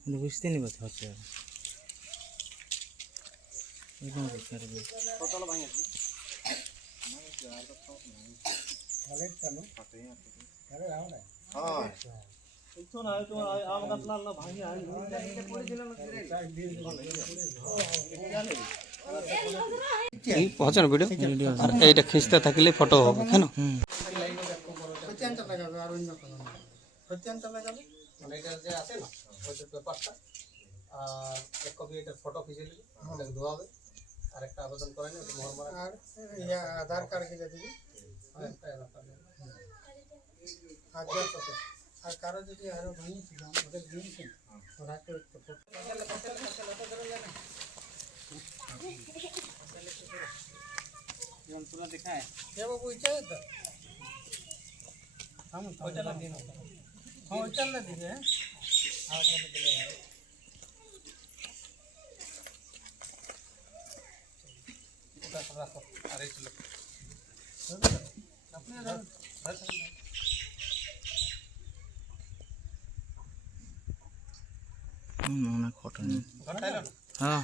কিন্তু বুঝতে নি কথা হচ্ছে একদম রিকভারি কতলা ভাঙে আছে আরে চলো আরে রাও না হ্যাঁ তো না তো আম গাছ লাল না ভাঙে আই এটা পড়ে দিল না এই পৌঁছে না ভিডিও আর এইটা খিঁচতে থাকলে ফটো হবে কেন সত্যিয়ানটা লাগাবে আর অন্য কোনো না সত্যিয়ানটা লাগাবে মানে এটা যে আছে না ওইটার পেপারটা আর এক কপি এটা ফটো খিঁচে দিবি এটাকে ধোয়াবে আর একটা আবেদন করে নিও মোহর আর ইয়া আধার কার্ড কে দিবি আর একটা আধার কার্ড আর কারো যদি আরো ভাঙিছিল ওদের দিয়েছেন ওরা তো ফটো जीवन पूरा दिखा है ये बाबू इच्छा है तो हम होटल में दिन हां होटल में दिन है आज में दिले है पूरा सब रखो अरे चलो अपने बस অনেক ফটো হ্যাঁ